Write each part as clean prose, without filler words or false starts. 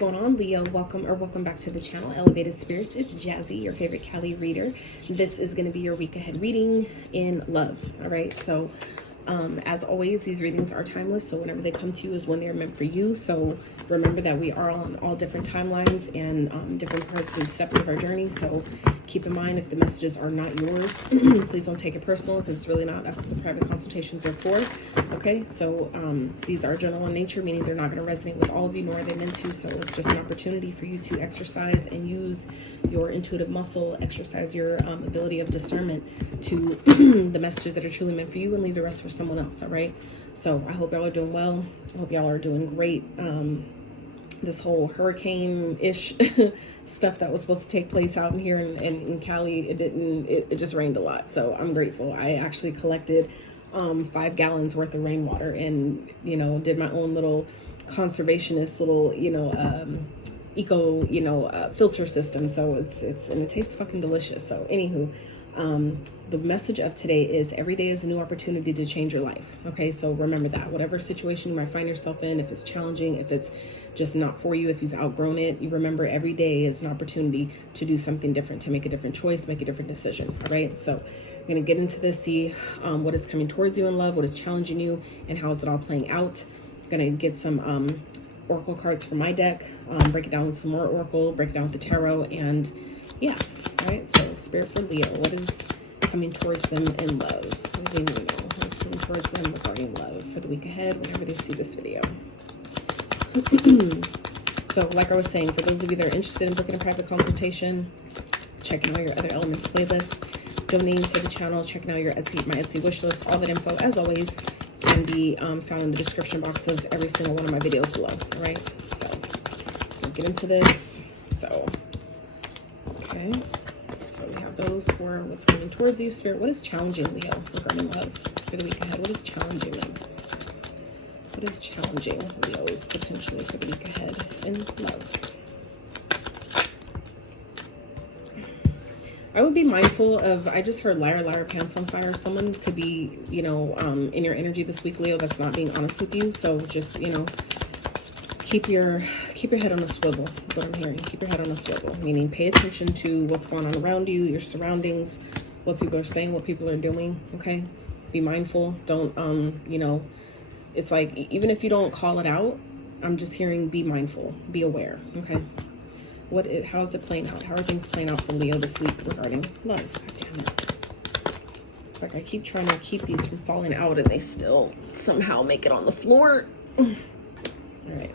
going on, Leo? Welcome back to the channel, Elevated Spirits. It's Jazzy, your favorite Cali reader. This is going to be your week ahead reading in love. All right, so as always, these readings are timeless, so whenever they come to you is when they're meant for you. So remember that we are on all different timelines and different parts and steps of our journey. So keep in mind, if the messages are not yours, please don't take it personal, because it's really not. That's what the private consultations are for. Okay, so these are general in nature, meaning they're not going to resonate with all of you, nor are they meant to. So it's just an opportunity for you to exercise and use your intuitive muscle, exercise your ability of discernment to the messages that are truly meant for you, and leave the rest for someone else. All right, so I hope y'all are doing well. I hope y'all are doing great. This whole hurricane-ish stuff that was supposed to take place out in here in Cali, it just rained a lot, so I'm grateful. I actually collected 5 gallons worth of rainwater, and did my own little conservationist little eco filter system. So it's and it tastes fucking delicious. So anywho, the message of today is every day is a new opportunity to change your life. Okay, so remember that whatever situation you might find yourself in, if it's challenging, if it's just not for you, if you've outgrown it, you remember every day is an opportunity to do something different, to make a different choice, make a different decision. All right, so I'm going to get into this, see what is coming towards you in love, what is challenging you, and how is it all playing out. I'm going to get some oracle cards from my deck, break it down with some more oracle, break it down with the tarot, and yeah. All right, so Spirit for Leo, what is coming towards them in love? What do they need to know? What is coming towards them regarding love for the week ahead whenever they see this video? So like I was saying, for those of you that are interested in booking a private consultation, checking out your other elements playlist, donating to the channel, checking out my Etsy wish list, all that info, as always, can be found in the description box of every single one of my videos below. All right, so we'll get into this. So okay, so we have those for what's coming towards you. Spirit, what is challenging Leo regarding love for the week ahead? What is challenging them? What is challenging Leo's potentially for the week ahead in love? I would be mindful of, I just heard liar, liar, pants on fire. Someone could be, in your energy this week, Leo, that's not being honest with you. So just, keep your head on a swivel is what I'm hearing. Keep your head on a swivel, meaning pay attention to what's going on around you, your surroundings, what people are saying, what people are doing. Okay, be mindful. Don't it's like, even if you don't call it out, I'm just hearing be mindful, be aware. Okay, how is it playing out? How are things playing out for Leo this week regarding love? God damn it. It's like I keep trying to keep these from falling out and they still somehow make it on the floor. All right.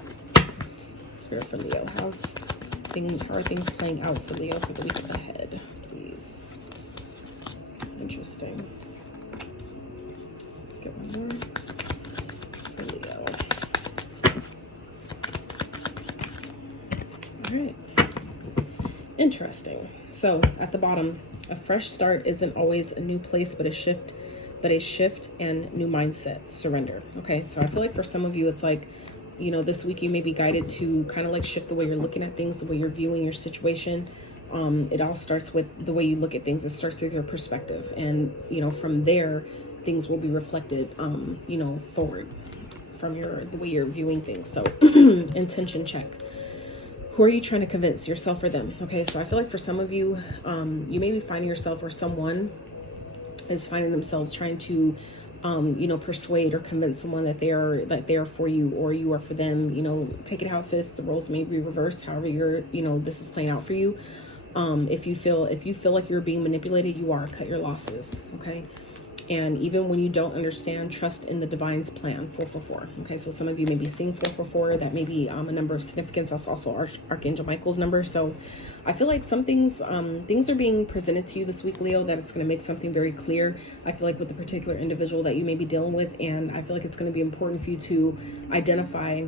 Spirit for Leo, how are things playing out for Leo for the week ahead, please? Interesting. Let's get one more for Leo. All right. Interesting. So at the bottom, a fresh start isn't always a new place, but a shift and new mindset, surrender. Okay, so I feel like for some of you, it's like, this week you may be guided to kind of like shift the way you're looking at things, the way you're viewing your situation. It all starts with the way you look at things. It starts with your perspective, and from there things will be reflected forward from the way you're viewing things. So intention check. Who are you trying to convince, yourself or them? Okay, so I feel like for some of you, you may be finding yourself, or someone is finding themselves trying to persuade or convince someone that they are for you, or you are for them. Take it how it fits. The roles may be reversed. However this is playing out for you. If you feel like you're being manipulated, you are. Cut your losses. Okay. And even when you don't understand, trust in the divine's plan. 444. Okay, so some of you may be seeing 444. That may be a number of significance. That's also Archangel Michael's number. So I feel like some things are being presented to you this week, Leo, that it's going to make something very clear. I feel like with the particular individual that you may be dealing with, and I feel like it's going to be important for you to identify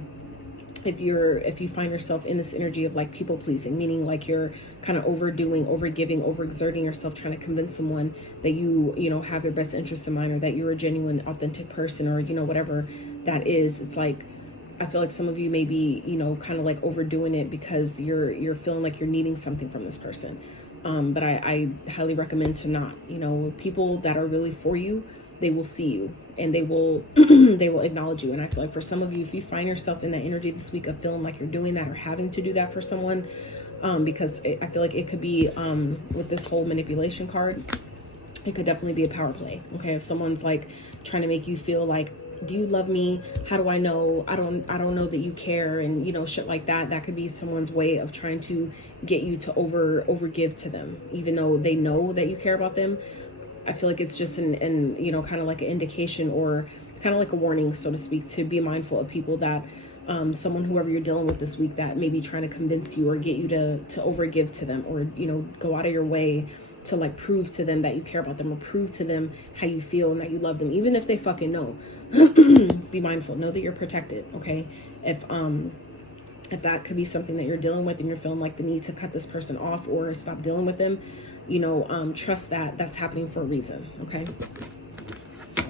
if you find yourself in this energy of like people pleasing, meaning like you're kind of overdoing, overgiving, overexerting yourself, trying to convince someone that you have their best interest in mind, or that you're a genuine, authentic person, or whatever that is. It's like I feel like some of you may be kind of like overdoing it because you're feeling like you're needing something from this person. But I highly recommend to not. People that are really for you, they will see you and they will they will acknowledge you. And I feel like for some of you, if you find yourself in that energy this week of feeling like you're doing that or having to do that for someone, because I feel like it could be with this whole manipulation card, it could definitely be a power play. Okay, if someone's like trying to make you feel like, do you love me? How do I know? I don't know that you care, and you know, shit like that. That could be someone's way of trying to get you to overgive to them, even though they know that you care about them. I feel like it's just an you know, kind of like an indication or kind of like a warning, so to speak, to be mindful of people that someone, whoever you're dealing with this week, that may be trying to convince you or get you to overgive to them, or you know, go out of your way to like prove to them that you care about them, or prove to them how you feel and that you love them, even if they fucking know. Be mindful, know that you're protected. Okay, if that could be something that you're dealing with and you're feeling like the need to cut this person off or stop dealing with them, you know, trust that that's happening for a reason. Okay, so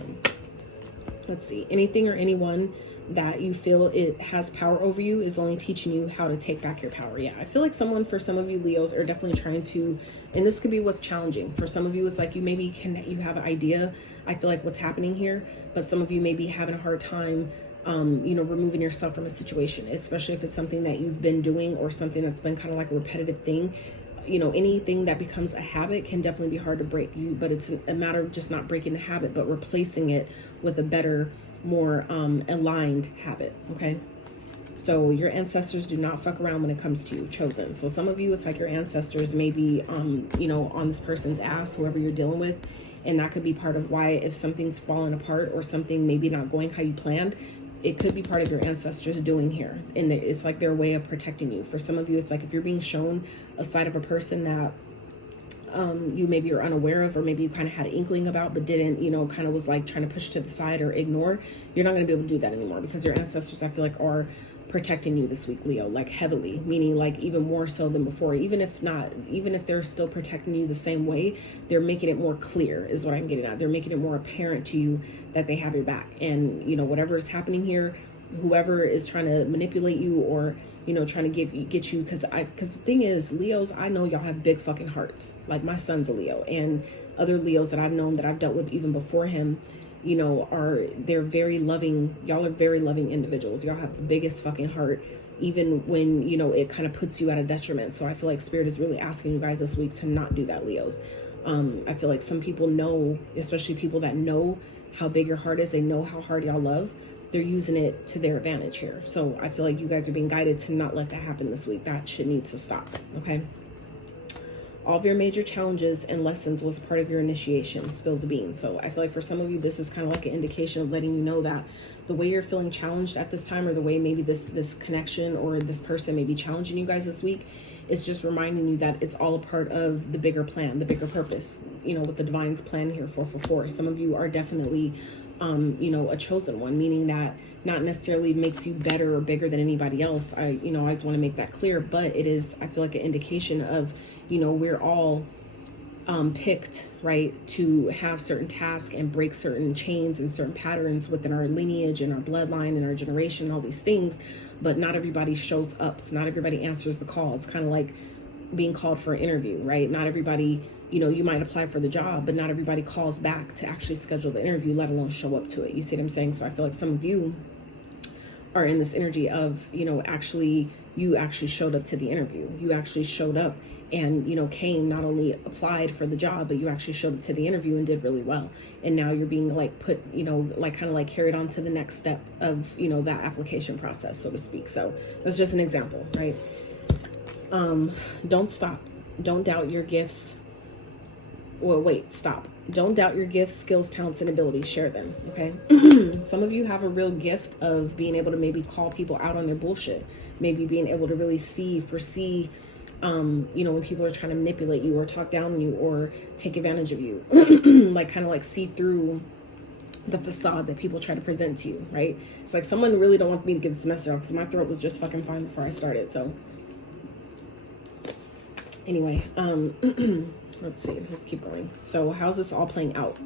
let's see, anything or anyone that you feel it has power over you is only teaching you how to take back your power. Yeah, I feel like someone, for some of you Leos, are definitely trying to, and this could be what's challenging. For some of you, it's like you maybe you have an idea, I feel like, what's happening here, but some of you may be having a hard time, you know, removing yourself from a situation, especially if it's something that you've been doing or something that's been kind of like a repetitive thing. You know, anything that becomes a habit can definitely be hard to break you, but it's a matter of just not breaking the habit, but replacing it with a better, more aligned habit. Okay, so your ancestors do not fuck around when it comes to you, chosen. So some of you, it's like your ancestors may be you know, on this person's ass, whoever you're dealing with, and that could be part of why, if something's falling apart or something maybe not going how you planned, it could be part of your ancestors doing here, and it's like their way of protecting you. For some of you, it's like if you're being shown a side of a person that you maybe are unaware of, or maybe you kind of had an inkling about but didn't, you know, kind of was like trying to push to the side or ignore, you're not going to be able to do that anymore, because your ancestors, I feel like, are protecting you this week, Leo, like heavily, meaning like even more so than before. Even if they're still protecting you the same way, they're making it more clear, is what I'm getting at. They're making it more apparent to you that they have your back. And you know, whatever is happening here, whoever is trying to manipulate you or, you know, trying to get you, because the thing is, Leos, I know y'all have big fucking hearts. Like my son's a Leo, and other Leos that I've known, that I've dealt with even before him, you know, they're very loving. Y'all are very loving individuals. Y'all have the biggest fucking heart, even when, you know, it kind of puts you at a detriment. So I feel like Spirit is really asking you guys this week to not do that, Leos. I feel like some people know, especially people that know how big your heart is, they know how hard y'all love, they're using it to their advantage here. So I feel like you guys are being guided to not let that happen this week. That shit needs to stop. Okay, all of your major challenges and lessons was part of your initiation, spills the beans. So I feel like for some of you, this is kind of like an indication of letting you know that the way you're feeling challenged at this time, or the way maybe this connection or this person may be challenging you guys this week, it's just reminding you that it's all a part of the bigger plan, the bigger purpose, you know, with the divine's plan here, 444. Some of you are definitely you know, a chosen one, meaning that not necessarily makes you better or bigger than anybody else. I just want to make that clear, but it is, I feel like, an indication of, you know, we're all picked, right, to have certain tasks and break certain chains and certain patterns within our lineage and our bloodline and our generation and all these things, but not everybody shows up. Not everybody answers the call. It's kind of like being called for an interview, right? Not everybody, you know, you might apply for the job, but not everybody calls back to actually schedule the interview, let alone show up to it. You see what I'm saying? So I feel like some of you are in this energy of, you know, you actually showed up to the interview. You actually showed up and, you know, came, not only applied for the job, but you actually showed up to the interview and did really well. And now you're being like put, you know, like kind of like carried on to the next step of, you know, that application process, so to speak. So that's just an example, right? Don't stop. Don't doubt your gifts. Well, wait, stop. Don't doubt your gifts, skills, talents, and abilities. Share them, okay? Some of you have a real gift of being able to maybe call people out on their bullshit. Maybe being able to really foresee, you know, when people are trying to manipulate you or talk down on you or take advantage of you. Like, kind of like see through the facade that people try to present to you, right? It's like someone really don't want me to get this message out because my throat was just fucking fine before I started, so. Anyway, let's see, let's keep going. So how's this all playing out?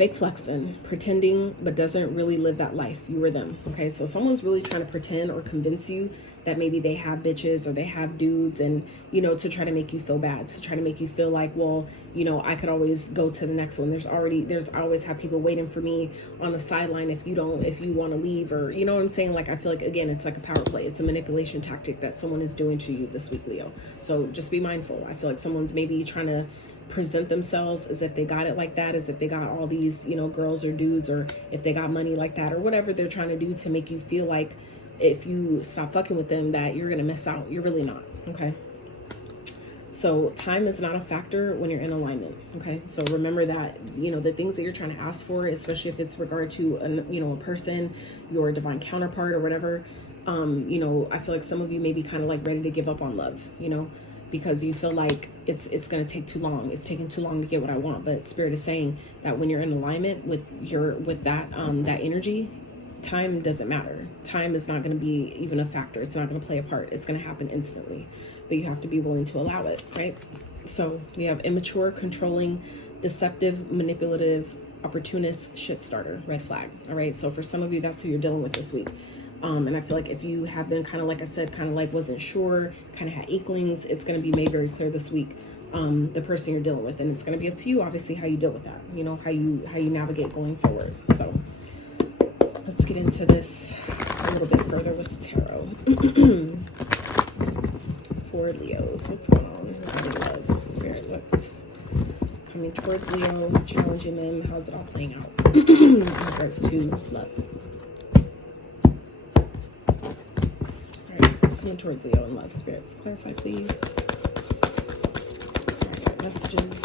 fake flexing, pretending, but doesn't really live that life. You or them. Okay, so someone's really trying to pretend or convince you that maybe they have bitches or they have dudes, and you know, to try to make you feel bad, to try to make you feel like, well, you know, I could always go to the next one. I always have people waiting for me on the sideline if you want to leave, or you know what I'm saying? Like, I feel like, again, it's like a power play. It's a manipulation tactic that someone is doing to you this week, Leo. So just be mindful. I feel like someone's maybe trying to present themselves as if they got it like that, as if they got all these, you know, girls or dudes, or if they got money like that, or whatever they're trying to do to make you feel like if you stop fucking with them that you're gonna miss out. You're really not. Okay, so time is not a factor when you're in alignment. Okay, so remember that, you know, the things that you're trying to ask for, especially if it's regard to a person, your divine counterpart or whatever, you know, I feel like some of you may be kind of like ready to give up on love, you know, because you feel like it's going to take too long. It's taking too long to get what I want. But Spirit is saying that when you're in alignment with that that energy, time doesn't matter. Time is not going to be even a factor. It's not going to play a part. It's going to happen instantly, but you have to be willing to allow it, right? So we have immature, controlling, deceptive, manipulative, opportunist, shit starter, red flag. All right, so for some of you, that's who you're dealing with this week. And I feel like if you have been kind of, like I said, kind of like wasn't sure, kind of had inklings, it's going to be made very clear this week, the person you're dealing with. And it's going to be up to you, obviously, how you deal with that, you know, how you navigate going forward. So let's get into this a little bit further with the tarot. For Leos, what's going on regarding love? Spirit, what's coming towards Leo, challenging them? How's it all playing out in regards to love? Coming towards Leo in love. Spirits, clarify, please. All right, messages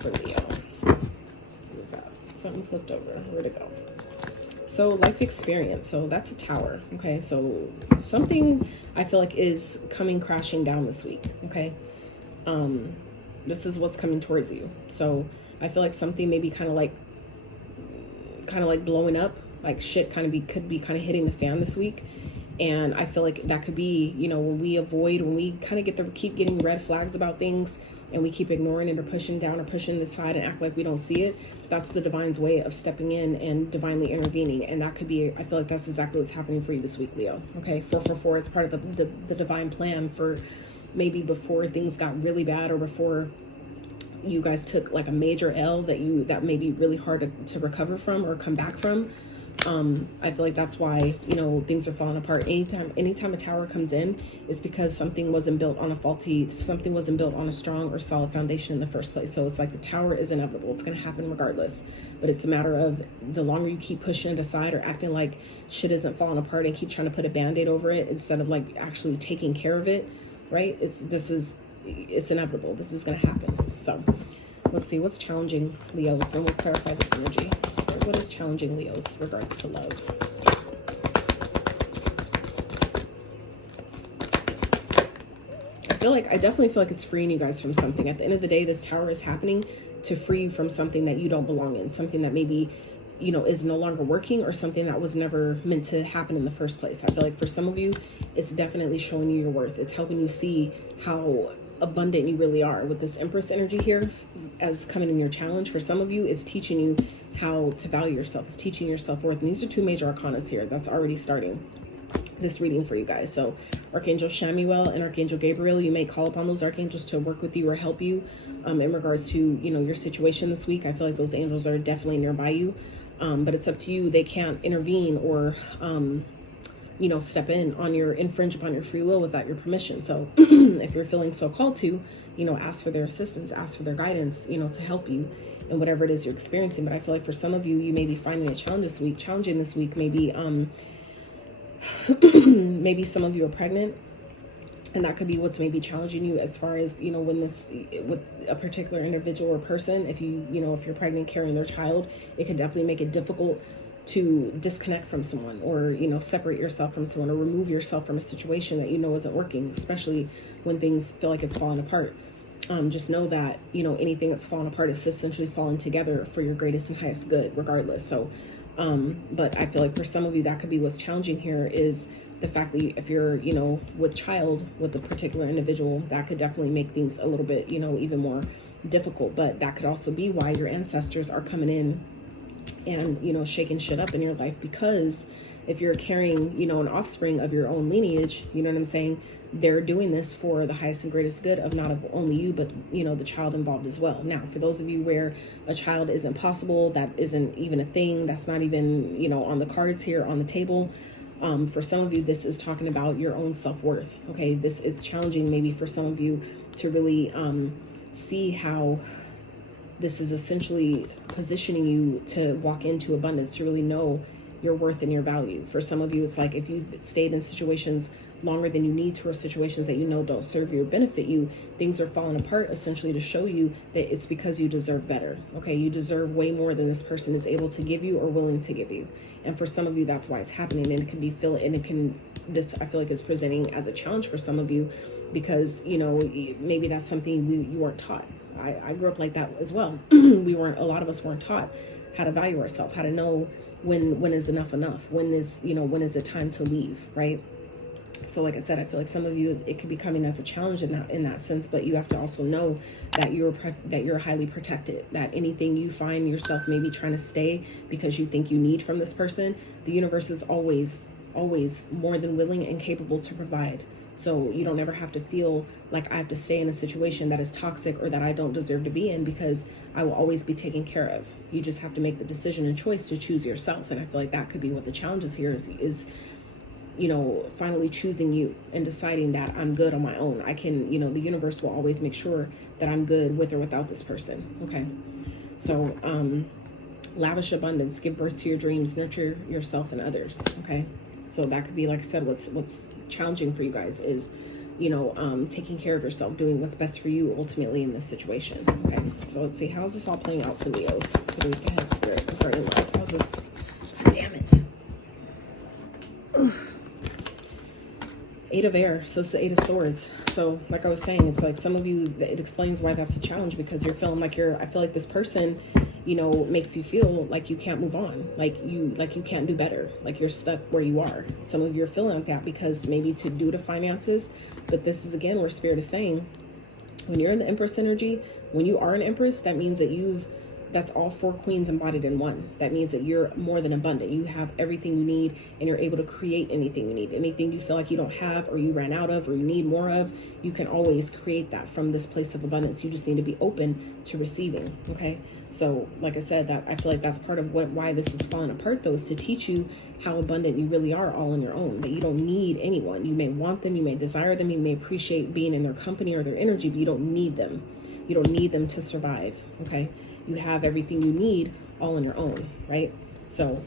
for Leo. Who was that? Something flipped over. Where'd it go? So life experience. So that's a tower. Okay, so something I feel like is coming crashing down this week. Okay, this is what's coming towards you. So I feel like something maybe kind of like blowing up, like shit could be kind of hitting the fan this week. And I feel like that could be, you know, when we kind of keep getting red flags about things, and we keep ignoring it or pushing down or pushing aside and act like we don't see it. That's the divine's way of stepping in and divinely intervening. And that could be, I feel like that's exactly what's happening for you this week, Leo. Okay, 444 is part of the divine plan for maybe before things got really bad, or before you guys took like a major L that may be really hard to recover from or come back from. I feel like that's why, you know, things are falling apart. Anytime a tower comes in, it's because something wasn't built on a strong or solid foundation in the first place. So it's like the tower is inevitable. It's going to happen regardless. But it's a matter of the longer you keep pushing it aside or acting like shit isn't falling apart and keep trying to put a Band-Aid over it instead of like actually taking care of it, right? It's inevitable. This is going to happen. So let's see what's challenging Leos, and we'll clarify this energy. What is challenging Leo's regards to love? I definitely feel like it's freeing you guys from something. At the end of the day, this tower is happening to free you from something that you don't belong in, something that maybe, you know, is no longer working, or something that was never meant to happen in the first place. I feel like for some of you, it's definitely showing you your worth. It's helping you see how abundant you really are with this Empress energy here as coming in your challenge. For some of you, it's teaching you how to value yourself. It's teaching your self-worth. And these are two major arcanas here that's already starting this reading for you guys. So Archangel Chamuel and Archangel Gabriel, you may call upon those archangels to work with you or help you in regards to, you know, your situation this week. I feel like those angels are definitely nearby you, but it's up to you. They can't intervene or you know, step in on infringe upon your free will without your permission. So if you're feeling so called to, you know, ask for their assistance, ask for their guidance, you know, to help you in whatever it is you're experiencing. But I feel like for some of you, you may be finding it challenging this week. Maybe, maybe some of you are pregnant, and that could be what's maybe challenging you as far as, you know, with a particular individual or person. If if you're pregnant carrying their child, it could definitely make it difficult to disconnect from someone, or, you know, separate yourself from someone, or remove yourself from a situation that you know isn't working, especially when things feel like it's falling apart. Just know that, you know, anything that's falling apart is essentially falling together for your greatest and highest good, regardless. So, but I feel like for some of you, that could be what's challenging here, is the fact that if you're, you know, with a particular individual, that could definitely make things a little bit, you know, even more difficult. But that could also be why your ancestors are coming in and, you know, shaking shit up in your life, because if you're carrying, you know, an offspring of your own lineage, you know what I'm saying? They're doing this for the highest and greatest good of not of only you, but, you know, the child involved as well. Now, for those of you where a child isn't possible, that isn't even a thing, that's not even, you know, on the cards here on the table. For some of you, this is talking about your own self-worth. Okay, it's challenging maybe for some of you to really see how this is essentially positioning you to walk into abundance, to really know your worth and your value. For some of you, it's like if you stayed in situations longer than you need to, or situations that you know don't serve you or benefit you, things are falling apart essentially to show you that it's because you deserve better. Okay, you deserve way more than this person is able to give you or willing to give you. And for some of you, that's why it's happening. And it can be this I feel like is presenting as a challenge for some of you, because, you know, maybe that's something you weren't taught. I grew up like that as well. A lot of us weren't taught how to value ourselves, how to know when is enough, when is it time to leave, right? So like I said, I feel like some of you, it could be coming as a challenge in that sense, but you have to also know that you're highly protected, that anything you find yourself maybe trying to stay because you think you need from this person, the universe is always more than willing and capable to provide. So you don't ever have to feel like I have to stay in a situation that is toxic or that I don't deserve to be in, because I will always be taken care of. You just have to make the decision and choice to choose yourself. And I feel like that could be what the challenge is here is, you know, finally choosing you and deciding that I'm good on my own. I can, you know, the universe will always make sure that I'm good with or without this person. Okay. So, lavish abundance, give birth to your dreams, nurture yourself and others. Okay. So that could be, like I said, what's challenging for you guys is, you know, taking care of yourself, doing what's best for you ultimately in this situation. Okay. So let's see, how's this all playing out for Leos? For the week ahead, spirit, regarding life. How's this? God damn it. Ugh. 8 of air, so it's the 8 of swords. So like I was saying, it's like some of you, it explains why that's a challenge, because you're feeling like I feel like this person, you know, makes you feel like you can't move on, like you can't do better, like you're stuck where you are. Some of you are feeling like that because maybe due to finances, but this is again where spirit is saying, when you're in the Empress energy, when you are an Empress, that means that that's all 4 queens embodied in one. That means that you're more than abundant. You have everything you need, and you're able to create anything you need. Anything you feel like you don't have, or you ran out of, or you need more of, you can always create that from this place of abundance. You just need to be open to receiving. Okay. So like I said, that I feel like that's part of why this is falling apart, though, is to teach you how abundant you really are all on your own, that you don't need anyone. You may want them, you may desire them, you may appreciate being in their company or their energy, but you don't need them. You don't need them to survive. Okay. You have everything you need all on your own, right? So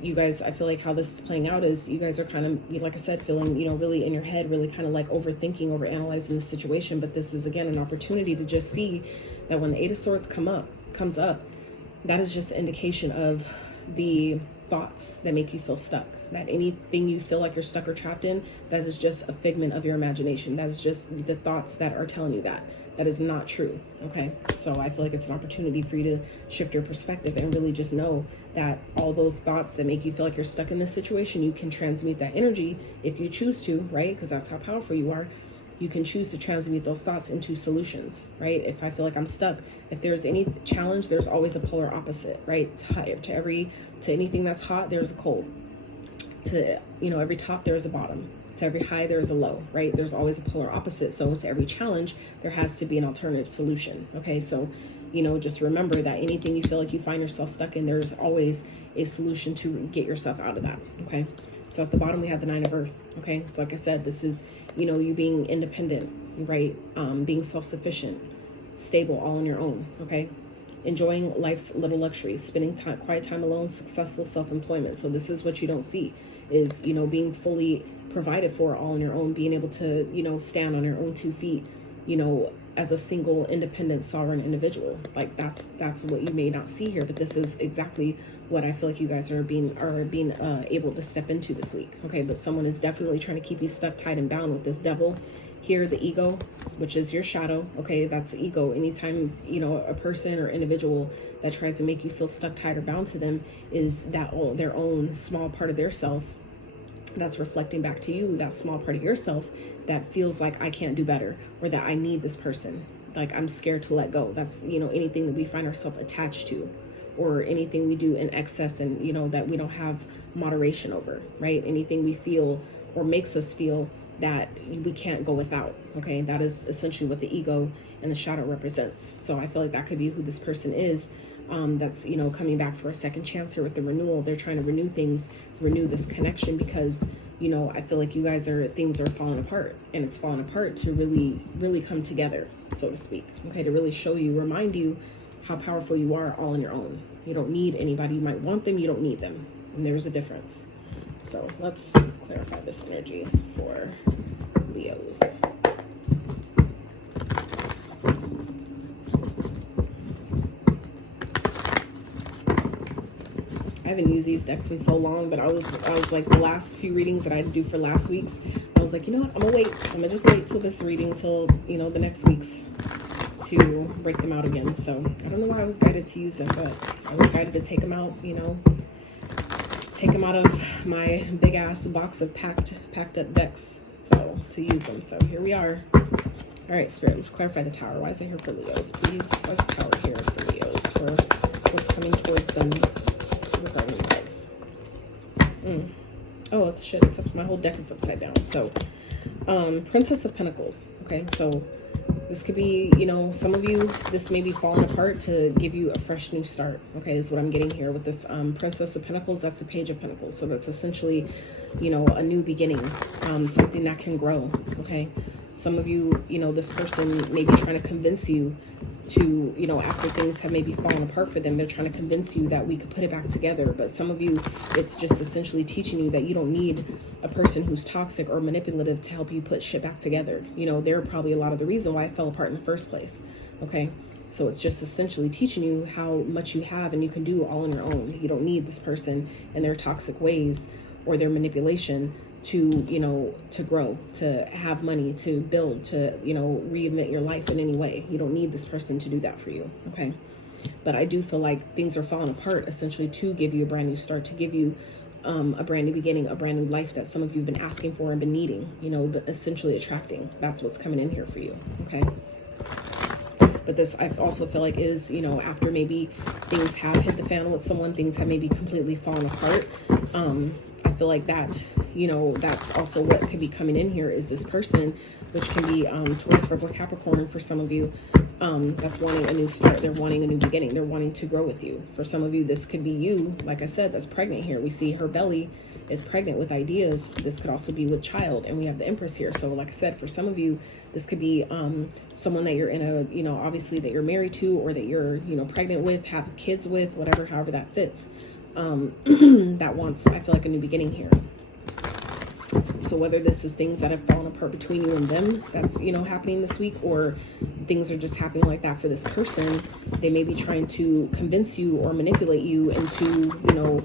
you guys, I feel like how this is playing out is you guys are kind of, like I said, feeling, you know, really in your head, really kind of like overthinking, overanalyzing the situation. But this is, again, an opportunity to just see that when the 8 of swords comes up, that is just an indication of the thoughts that make you feel stuck. That anything you feel like you're stuck or trapped in, that is just a figment of your imagination. That is just the thoughts that are telling you that. That is not true. Okay. So I feel like it's an opportunity for you to shift your perspective and really just know that all those thoughts that make you feel like you're stuck in this situation, you can transmute that energy if you choose to, right? Because that's how powerful you are. You can choose to transmute those thoughts into solutions, right? If I feel like I'm stuck, if there's any challenge, there's always a polar opposite, right? To anything that's hot, there's a cold. To, you know, every top, there's a bottom. To every high, there's a low, right? There's always a polar opposite. So to every challenge, there has to be an alternative solution. Okay. So, you know, just remember that anything you feel like you find yourself stuck in, there's always a solution to get yourself out of that. Okay. So at the bottom, we have the 9 of earth. Okay. So like I said, this is, you know, you being independent, right? Being self-sufficient, stable, all on your own. Okay. Enjoying life's little luxuries, spending quiet time alone, successful self-employment. So this is what you don't see is, you know, being fully provided for all on your own, being able to, you know, stand on your own 2 feet, you know, as a single, independent, sovereign individual. Like that's what you may not see here, but this is exactly what I feel like you guys are being able to step into this week. Okay, but someone is definitely trying to keep you stuck, tied, and bound with this devil. Here, the ego, which is your shadow. Okay, that's the ego. Anytime, you know, a person or individual that tries to make you feel stuck, tied, or bound to them is that their own small part of their self that's reflecting back to you, that small part of yourself that feels like I can't do better, or that I need this person, like I'm scared to let go. That's, you know, anything that we find ourselves attached to, or anything we do in excess and, you know, that we don't have moderation over, right? Anything we feel or makes us feel that we can't go without, okay? That is essentially what the ego and the shadow represents. So I feel like that could be who this person is, that's, you know, coming back for a second chance here with the renewal. They're trying to renew things, renew this connection, because, you know, I feel like you guys things are falling apart, and it's falling apart to really come together, so to speak, okay? To really show you, remind you how powerful you are all on your own. You don't need anybody. You might want them, you don't need them, and there's a difference. So let's clarify this energy for Leos. I haven't used these decks in so long, but I was like, the last few readings that I had to do for last week's, I was like, you know what, I'm gonna just wait till this reading, till, you know, the next week's, to break them out again. So I don't know why I was guided to use them, but I was guided to take them out, you know, take them out of my big ass box of packed up decks, so to use them. So here we are. All right, Spirit, let's clarify the Tower. Why is it here for Leos, please? Why is the Tower here for Leos, for what's coming towards them regarding life? Oh, it's shit, except my whole deck is upside down. So Princess of Pentacles. Okay, so this could be, you know, some of you, this may be falling apart to give you a fresh new start. Okay, is what I'm getting here with this Princess of Pentacles. That's the Page of Pentacles. So that's essentially, you know, a new beginning, something that can grow. Okay, some of you, you know, this person may be trying to convince you to, you know, after things have maybe fallen apart for them, they're trying to convince you that we could put it back together. But some of you, it's just essentially teaching you that you don't need a person who's toxic or manipulative to help you put shit back together. You know, they're probably a lot of the reason why it fell apart in the first place. Okay, so it's just essentially teaching you how much you have and you can do all on your own. You don't need this person and their toxic ways or their manipulation to, you know, to grow, to have money, to build, to, you know, reinvent your life in any way. You don't need this person to do that for you. Okay, but I do feel like things are falling apart essentially to give you a brand new start, to give you a brand new beginning, a brand new life that some of you have been asking for and been needing, you know, but essentially attracting. That's what's coming in here for you. Okay, but this, I also feel like, is, you know, after maybe things have hit the fan with someone, things have maybe completely fallen apart. I feel like that, you know, that's also what could be coming in here, is this person, which can be Taurus, Virgo, Capricorn for some of you, that's wanting a new start. They're wanting a new beginning. They're wanting to grow with you. For some of you, this could be you, like I said, that's pregnant here. We see her belly is pregnant with ideas. This could also be with child, and we have the Empress here. So like I said, for some of you, this could be someone that you're in a, you know, obviously that you're married to, or that you're, you know, pregnant with, have kids with, whatever, however that fits. That wants, I feel like, a new beginning here. So whether this is things that have fallen apart between you and them, that's, you know, happening this week, or things are just happening like that for this person, they may be trying to convince you or manipulate you into, you know,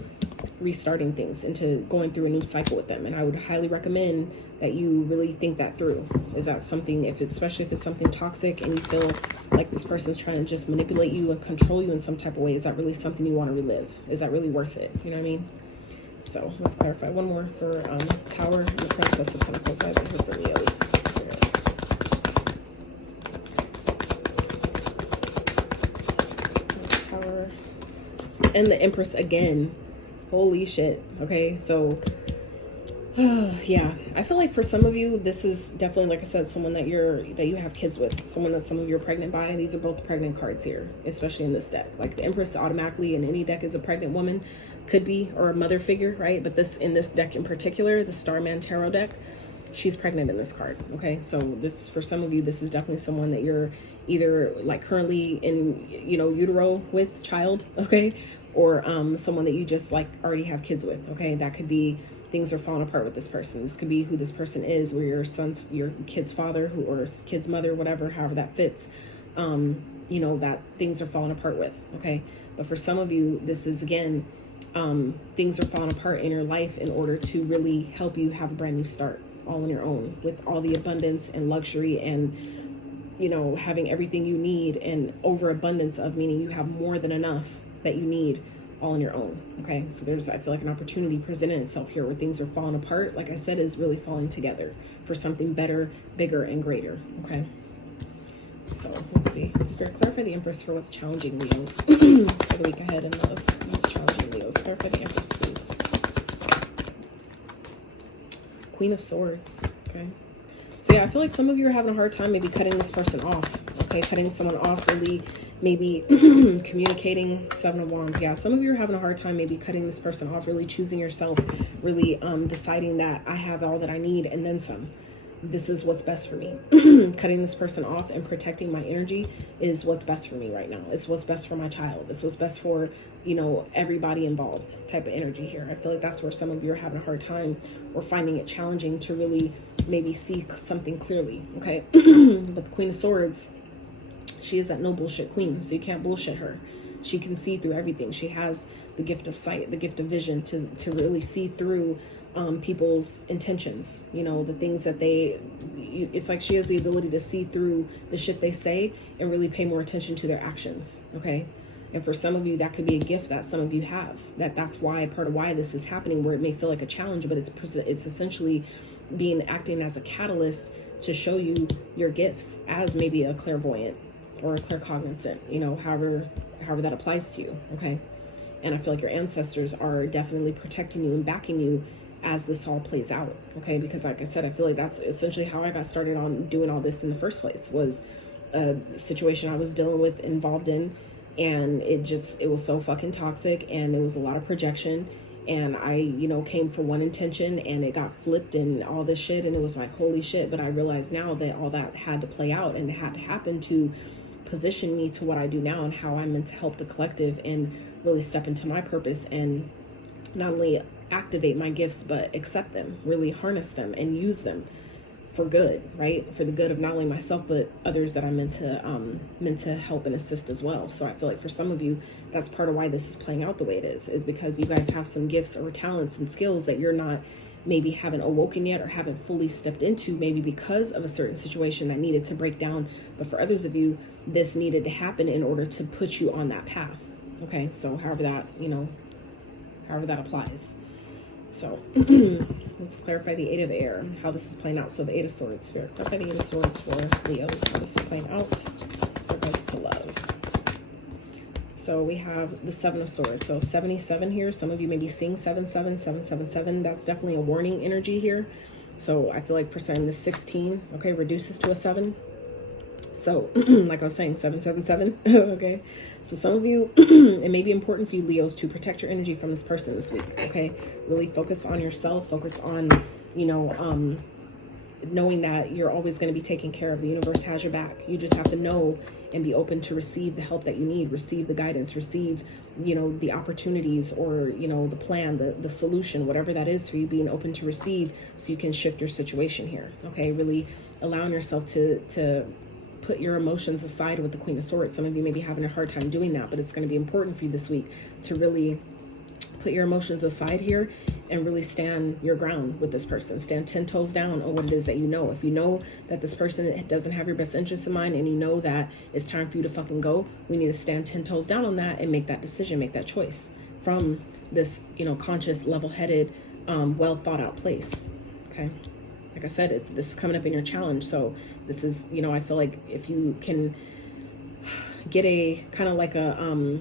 restarting things, into going through a new cycle with them. And I would highly recommend that you really think that through. Is that something, if it's, especially if it's something toxic and you feel like this person's trying to just manipulate you and control you in some type of way, is that really something you want to relive? Is that really worth it? You know what I mean? So let's clarify one more for Tower and the Princess of Pentacles. Why is it here for Leos? This Tower and the Empress again. Holy shit. Okay, so yeah, I feel like for some of you, this is definitely, like I said, someone that you have kids with, someone that some of you are pregnant by. These are both pregnant cards here, especially in this deck. Like the Empress automatically in any deck is a pregnant woman, could be, or a mother figure, right? But this, in this deck in particular, the Starman Tarot deck, she's pregnant in this card. Okay, so this, for some of you, this is definitely someone that you're either like currently in, you know, utero with, child, okay, or someone that you just like already have kids with. Okay, that could be, things are falling apart with this person. This could be who this person is, or your kid's father, who, or kid's mother, whatever, however that fits. You know, that things are falling apart with. Okay, but for some of you, this is again, things are falling apart in your life in order to really help you have a brand new start, all on your own, with all the abundance and luxury and, you know, having everything you need, and overabundance of, meaning you have more than enough that you need, all on your own. Okay, so there's, I feel like, an opportunity presenting itself here where things are falling apart, like I said, is really falling together for something better, bigger, and greater. Okay, So let's see. Spirit, clarify the Empress for what's challenging Leos for the week ahead in love. What's challenging Leos? Clarify the Empress, please. Queen of Swords. Okay. So yeah, I feel like some of you are having a hard time maybe cutting this person off. Okay, cutting someone off, really maybe communicating. Seven of Wands. Yeah, some of you are having a hard time maybe cutting this person off, really choosing yourself, really deciding that I have all that I need and then some. This is what's best for me. Cutting this person off and protecting my energy is what's best for me right now. It's what's best for my child. It's what's best for, you know, everybody involved type of energy here. I feel like that's where some of you are having a hard time or finding it challenging to really maybe see something clearly. Okay. But the Queen of Swords, she is that no bullshit queen. So you can't bullshit her. She can see through everything. She has the gift of sight, the gift of vision to really see through people's intentions, you know, the things that it's like she has the ability to see through the shit they say and really pay more attention to their actions. Okay. And for some of you, that could be a gift that some of you have, that's why, part of why this is happening, where it may feel like a challenge, but it's essentially acting as a catalyst to show you your gifts as maybe a clairvoyant or a claircognizant, you know, however that applies to you. Okay. And I feel like your ancestors are definitely protecting you and backing you as this all plays out. Okay. Because like I said, I feel like that's essentially how I got started on doing all this in the first place, was a situation I was dealing with, involved in, and it was so fucking toxic, and it was a lot of projection, and I, you know, came for one intention and it got flipped and all this shit, and it was like, holy shit. But I realized now that all that had to play out and it had to happen to position me to what I do now and how I'm meant to help the collective and really step into my purpose and not only activate my gifts, but accept them, really harness them and use them for good, right? For the good of not only myself, but others that I'm meant to help and assist as well. So I feel like for some of you, that's part of why this is playing out the way it is because you guys have some gifts or talents and skills that you're not, maybe haven't awoken yet or haven't fully stepped into, maybe because of a certain situation that needed to break down. But for others of you, this needed to happen in order to put you on that path. Okay. So however that applies. So let's clarify the Eight of Air, how this is playing out. So the Eight of Swords, Spirit, clarify the Eight of Swords for Leos, how this is playing out in regards to love. So we have the Seven of Swords. So 77 here. Some of you may be seeing 77, 777. That's definitely a warning energy here. So I feel like for saying the 16, okay, reduces to a 7. So like I was saying, 777. Okay. So some of you, it may be important for you, Leos, to protect your energy from this person this week. Okay. Really focus on yourself. Focus on, you know, knowing that you're always going to be taken care of. The universe has your back. You just have to know and be open to receive the help that you need, receive the guidance, receive, you know, the opportunities or, you know, the plan, the solution, whatever that is for you, being open to receive so you can shift your situation here. Okay. Really allowing yourself to put your emotions aside with the Queen of Swords. Some of you may be having a hard time doing that, but it's going to be important for you this week to really put your emotions aside here and really stand your ground with this person. Stand 10 toes down on what it is that you know. If you know that this person doesn't have your best interest in mind and you know that it's time for you to fucking go, we need to stand 10 toes down on that and make that decision, make that choice from this, you know, conscious, level-headed, well thought out place. Okay. Like I said, this is coming up in your challenge. So this is, you know, I feel like if you can get a kind of like a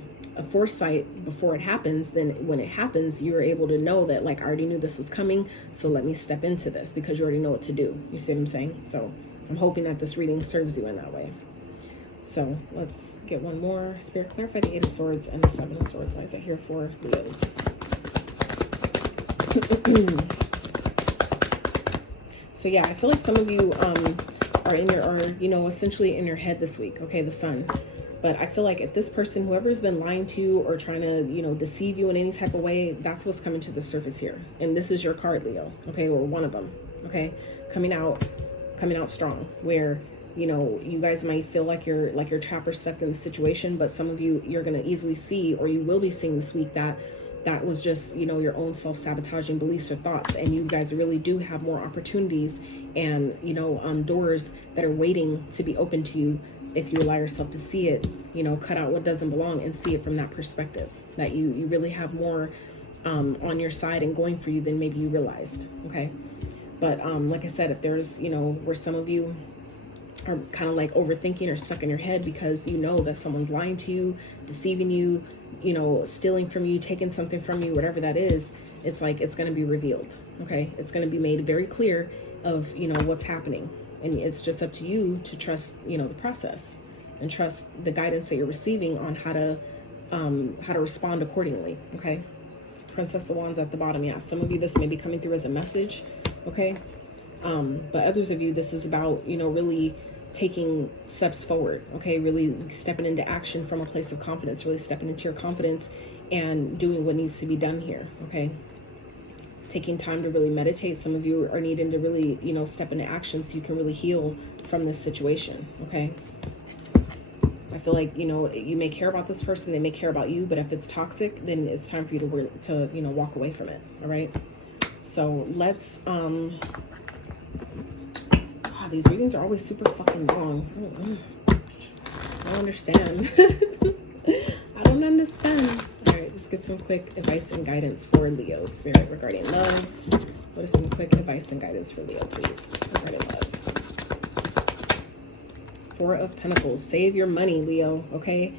foresight before it happens, then when it happens, you're able to know that, like, I already knew this was coming, so let me step into this because you already know what to do. You see what I'm saying? So I'm hoping that this reading serves you in that way. So let's get one more. Spirit, clarify the Eight of Swords and the Seven of Swords. Why is it here for Leos? So yeah, I feel like some of you are you know, essentially in your head this week. Okay, the Sun. But I feel like if this person, whoever's been lying to you or trying to, you know, deceive you in any type of way, that's what's coming to the surface here. And this is your card, Leo. Okay, or one of them. Okay, coming out strong. Where, you know, you guys might feel like you're trapped or stuck in the situation, but some of you, you're gonna easily see, or you will be seeing this week, that was just, you know, your own self-sabotaging beliefs or thoughts, and you guys really do have more opportunities and, you know, doors that are waiting to be open to you if you allow yourself to see it, you know, cut out what doesn't belong and see it from that perspective, that you really have more on your side and going for you than maybe you realized. Okay. But like I said, if there's, you know, where some of you are kind of like overthinking or stuck in your head because you know that someone's lying to you, deceiving you, you know, stealing from you, taking something from you, whatever that is, it's like it's going to be revealed. Okay, it's going to be made very clear of, you know, what's happening, and it's just up to you to trust, you know, the process and trust the guidance that you're receiving on how to respond accordingly. Okay, Princess of Wands at the bottom. Yeah, some of you this may be coming through as a message. Okay, but others of you this is about, you know, really taking steps forward. Okay, really stepping into action from a place of confidence, really stepping into your confidence and doing what needs to be done here. Okay, taking time to really meditate. Some of you are needing to really, you know, step into action so you can really heal from this situation. Okay, I feel like, you know, you may care about this person, they may care about you, but if it's toxic, then it's time for you to you know, walk away from it. All right, so let's these readings are always super fucking long. I don't understand. I don't understand. All right, let's get some quick advice and guidance for Leo. Spirit regarding love. What is some quick advice and guidance for Leo, please, regarding love? Four of Pentacles. Save your money, Leo. Okay,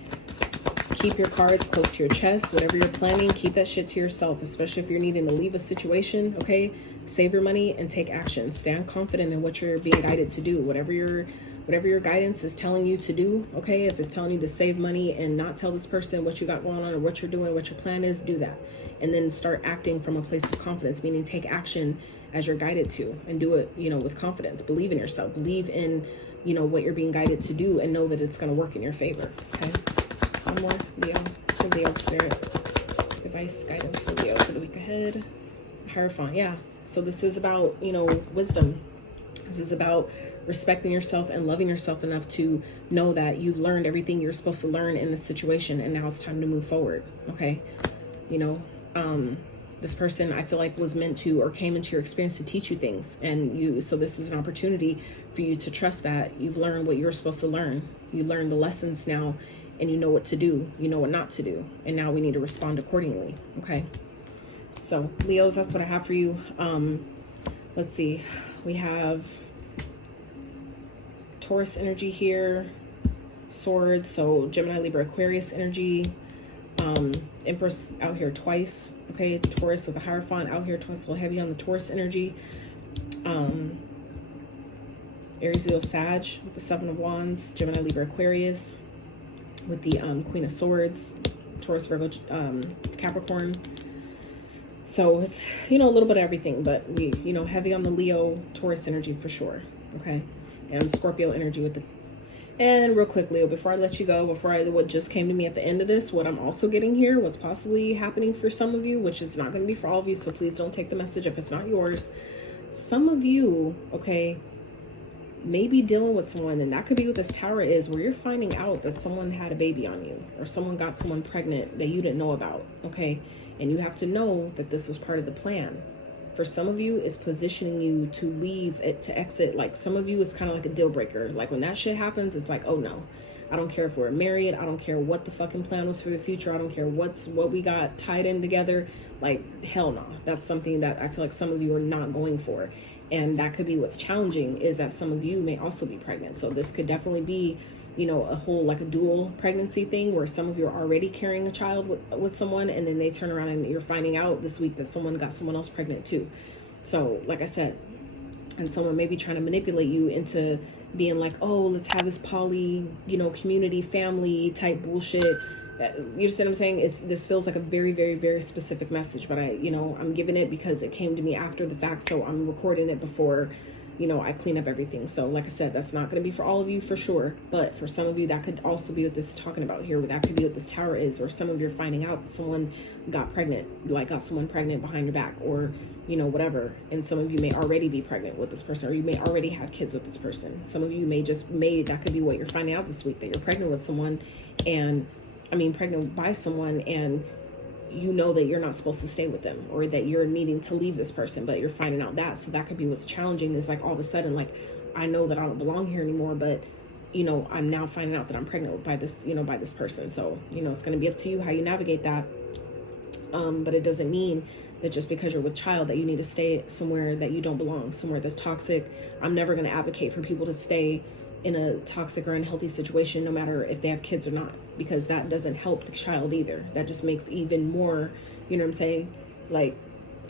keep your cards close to your chest. Whatever you're planning, keep that shit to yourself, especially if you're needing to leave a situation. Okay, save your money and take action. Stand confident in what you're being guided to do. Whatever your guidance is telling you to do. Okay, if it's telling you to save money and not tell this person what you got going on or what you're doing, what your plan is, do that. And then start acting from a place of confidence, meaning take action as you're guided to, and do it, you know, with confidence. Believe in yourself. Believe in, you know, what you're being guided to do, and know that it's going to work in your favor. Okay, one more, Leo, for Leo Spirit. Advice, guidance for Leo for the week ahead. Hierophant, yeah. So this is about, you know, wisdom. This is about respecting yourself and loving yourself enough to know that you've learned everything you're supposed to learn in this situation, and now it's time to move forward. Okay, you know, this person I feel like was meant to, or came into your experience to teach you things, and so this is an opportunity for you to trust that you've learned what you're supposed to learn. You learned the lessons now, and you know what to do, you know what not to do, and now we need to respond accordingly. Okay, so Leos, that's what I have for you. Let's see, we have Taurus energy here, Swords, so Gemini, Libra, Aquarius energy, Empress out here twice. Okay, Taurus with a Hierophant out here twice, so heavy on the Taurus energy. Aries, Leo, Sag with the Seven of Wands, Gemini, Libra, Aquarius with the Queen of Swords, Taurus, Virgo, Capricorn. So it's, you know, a little bit of everything, but we, you know, heavy on the Leo, Taurus energy for sure. Okay, and Scorpio energy with the. And real quick, Leo, before I let you go, what just came to me at the end of this, what I'm also getting here, what's possibly happening for some of you, which is not going to be for all of you, so please don't take the message if it's not yours. Some of you, okay, may be dealing with someone, and that could be what this Tower is, where you're finding out that someone had a baby on you, or someone got someone pregnant that you didn't know about. Okay, and you have to know that this was part of the plan. For some of you, it's positioning you to leave it, to exit. Like some of you, it's kind of like a deal breaker. Like when that shit happens, it's like, oh no, I don't care if we're married. I don't care what the fucking plan was for the future. I don't care what we got tied in together. Like, hell no. That's something that I feel like some of you are not going for. And that could be what's challenging, is that some of you may also be pregnant. So this could definitely be, you know, a whole like a dual pregnancy thing, where some of you are already carrying a child with someone, and then they turn around and you're finding out this week that someone got someone else pregnant too. So like I said, and someone may be trying to manipulate you into being like, oh, let's have this poly, you know, community family type bullshit. You understand what I'm saying? This feels like a very, very, very specific message, but I'm giving it because it came to me after the fact, so I'm recording it before, you know, I clean up everything. So like I said, that's not going to be for all of you for sure, but for some of you, that could also be what this is talking about here. That could be what this Tower is, or some of you are finding out that someone got pregnant, like got someone pregnant behind your back, or, you know, whatever. And some of you may already be pregnant with this person, or you may already have kids with this person. Some of you that could be what you're finding out this week, that you're pregnant with someone, and pregnant by someone, and you know that you're not supposed to stay with them, or that you're needing to leave this person, but you're finding out that. So that could be what's challenging, is like all of a sudden, like, I know that I don't belong here anymore, but, you know, I'm now finding out that I'm pregnant by this, you know, by this person. So, you know, it's going to be up to you how you navigate that. But it doesn't mean that just because you're with child that you need to stay somewhere that you don't belong, somewhere that's toxic. I'm never going to advocate for people to stay in a toxic or unhealthy situation, no matter if they have kids or not, because that doesn't help the child either. That just makes even more, you know what I'm saying? Like,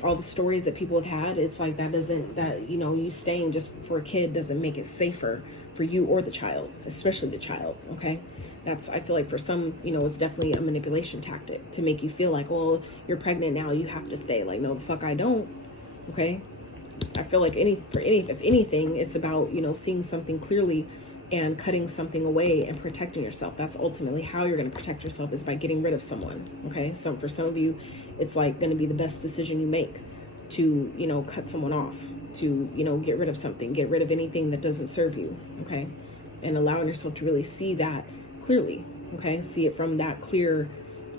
all the stories that people have had, it's like that doesn't, that, you know, you staying just for a kid doesn't make it safer for you or the child, especially the child, okay? That's, I feel like for some, you know, it's definitely a manipulation tactic to make you feel like, well, you're pregnant now, you have to stay. Like, no, the fuck I don't, okay? I feel like if anything, it's about, you know, seeing something clearly and cutting something away and protecting yourself. That's ultimately how you're going to protect yourself, is by getting rid of someone, okay? So for some of you, it's like going to be the best decision you make to, you know, cut someone off, to, you know, get rid of something, get rid of anything that doesn't serve you, okay? And allowing yourself to really see that clearly, okay? See it from that clear,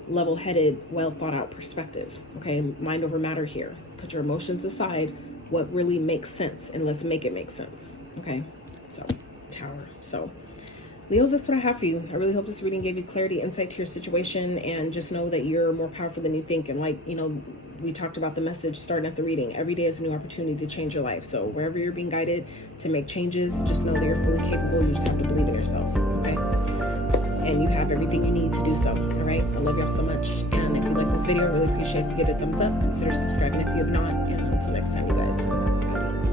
level-headed, well thought out perspective, okay? Mind over matter here. Put your emotions aside, what really makes sense, and let's make it make sense, okay? So, Tower. So, Leos, that's what I have for you. I really hope this reading gave you clarity, insight to your situation, and just know that you're more powerful than you think. And like, you know, we talked about the message starting at the reading. Every day is a new opportunity to change your life. So wherever you're being guided to make changes, just know that you're fully capable. You just have to believe in yourself, okay? And you have everything you need to do so, all right? I love y'all so much. And if you like this video, I really appreciate if you give it a thumbs up. Consider subscribing if you have not. And until next time, you guys. Bye.